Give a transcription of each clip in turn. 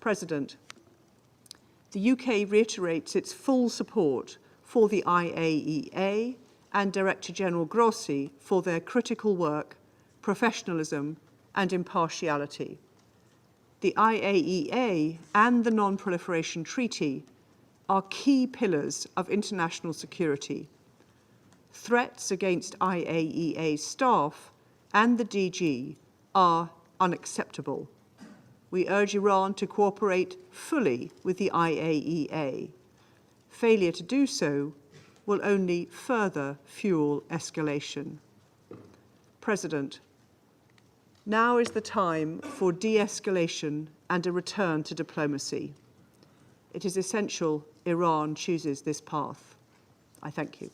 President, the UK reiterates its full support for the IAEA and Director General Grossi for their critical work, professionalism and impartiality. The IAEA and the Non-Proliferation Treaty are key pillars of international security. Threats against IAEA staff and the DG are unacceptable. We urge Iran to cooperate fully with the IAEA. Failure to do so will only further fuel escalation. President, now is the time for de-escalation and a return to diplomacy. It is essential Iran chooses this path. I thank you.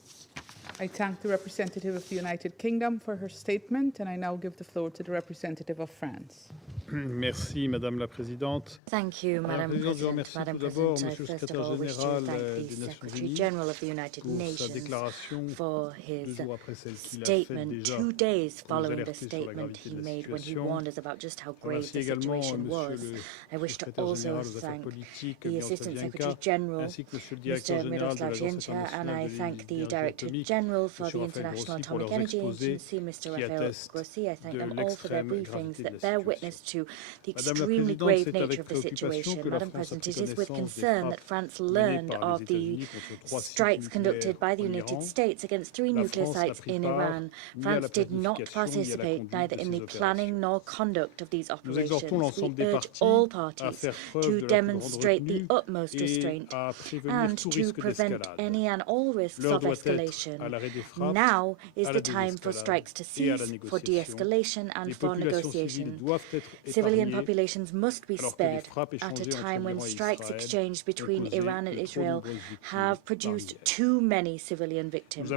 I thank the representative of the United Kingdom for her statement, and I now give the floor to the representative of France. Merci, Madame la Présidente. Thank you, Madam President. Madam President, I first of all wish to thank the Secretary General of the United Nations for his statement 2 days following the statement he made when he warned us about just how grave the situation was. I wish to also thank the Assistant Secretary General, Mr. Miroslav Zięcia, and I thank the Director General for the International Atomic Energy Agency, Mr. Rafael Grossi. I thank them all for their briefings that bear witness to the extremely grave nature of the situation. Madam President, it is with concern that France learned of the strikes conducted by the United States against 3 nuclear sites in Iran. France did not participate neither in the planning nor conduct of these operations. We urge all parties to demonstrate the utmost restraint and to prevent any and all risks of escalation. Now is the time for strikes to cease, for de-escalation and for negotiation. Civilian populations must be spared at a time when strikes exchanged between Iran and Israel have produced too many civilian victims.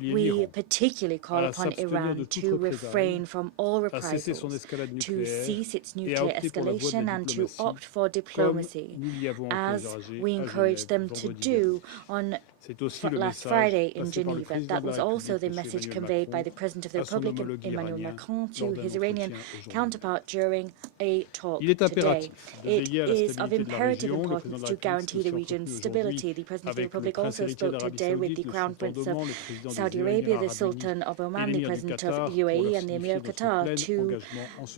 We particularly call upon Iran to refrain from all reprisals, to cease its nuclear escalation and to opt for diplomacy, as we encouraged them to do on last Friday in Geneva. That was also the message conveyed by the President of the Republic, Emmanuel Macron, to his Iranian counterpart during a talk today. It is of imperative importance to guarantee the region's stability. The President of the Republic also spoke today with the Crown Prince of Saudi Arabia, the Sultan of Oman, the President of UAE and the Emir of Qatar to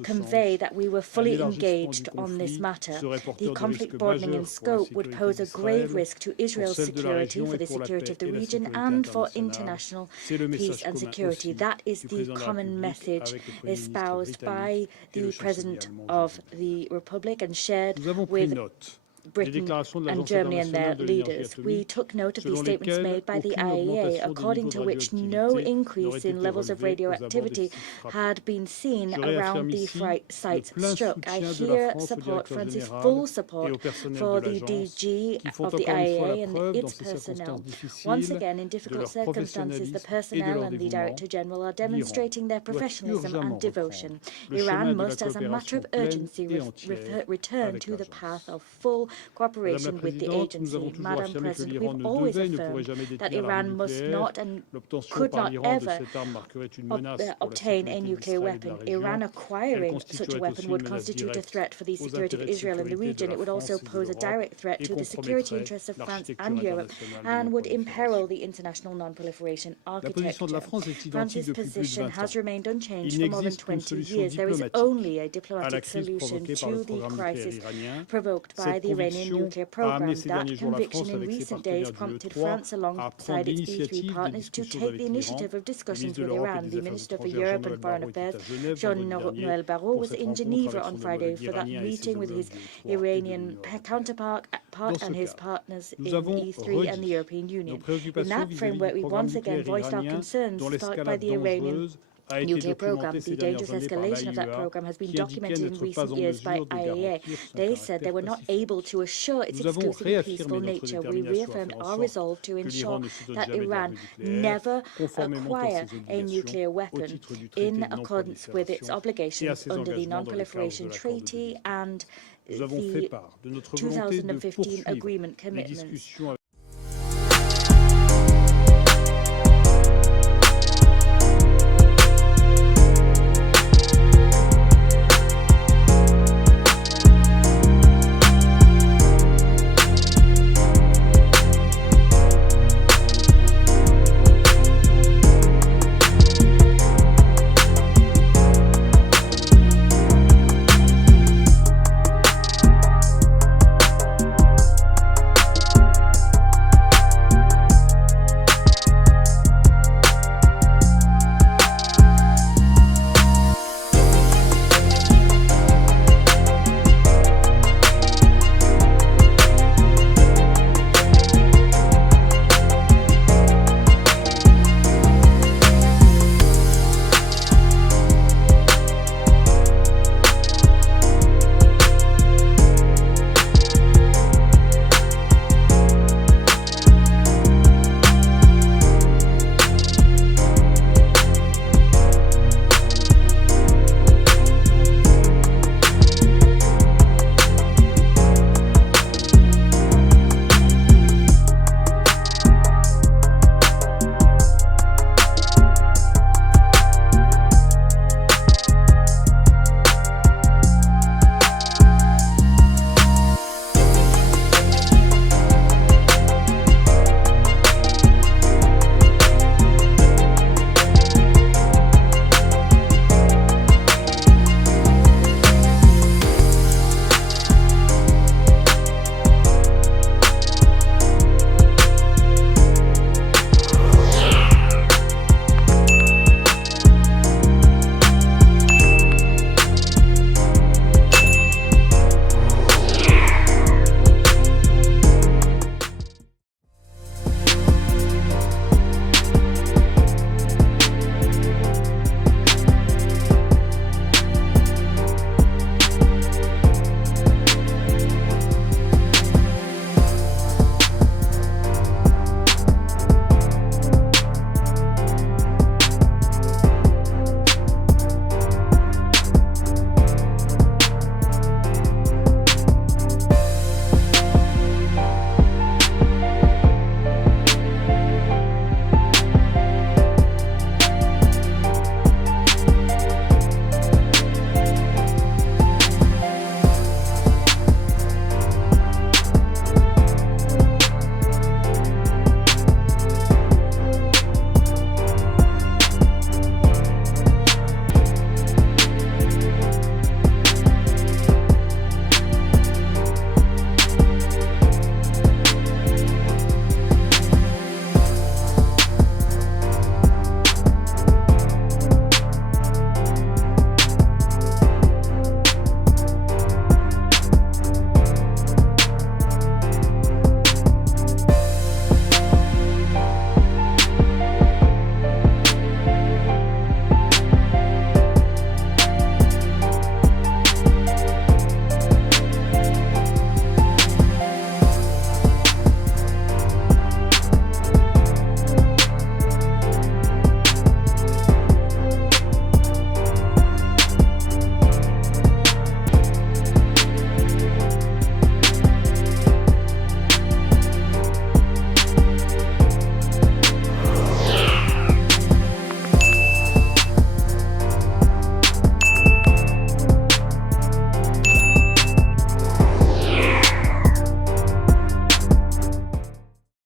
convey that we were fully engaged on this matter. The conflict broadening in scope would pose a grave risk to Israel's security, for the security of the region and for international peace and security. That is the common message espoused by the President of the Republic and shared with Britain and Germany and their leaders. We took note of the statements made by the IAEA, according to which no increase in levels of radioactivity had been seen around the sites struck. I here support France's full support for the DG of the IAEA and its personnel. Once again, in difficult circumstances, the personnel and the Director General are demonstrating their professionalism and devotion. Iran must, as a matter of urgency, return to the path of full cooperation with the agency. Madam President, we've always affirmed that Iran must not and could not ever obtain a nuclear weapon. Iran acquiring such a weapon would constitute a threat for the security of Israel in the region. It would also pose a direct threat to the security interests of France and Europe and would imperil the international non-proliferation architecture. France's position has remained unchanged for more than 20 years. There is only a diplomatic solution to the crisis provoked by the Iranian nuclear program. That conviction in recent days prompted France, alongside its E3 partners, to take the initiative of discussions with Iran. The Minister for Europe and Foreign Affairs, Jean-Noël Barrot, was in Geneva on Friday for that meeting with his Iranian counterpart and his partners in E3 and the European Union. In that framework, we once again voiced our concerns sparked by the Iranian nuclear program. The dangerous escalation of that program has been documented in recent years by IAEA. They said they were not able to assure its exclusive and peaceful nature. We reaffirmed our resolve to ensure that Iran never acquire a nuclear weapon in accordance with its obligations under the Non-Proliferation Treaty and the 2015 agreement commitments.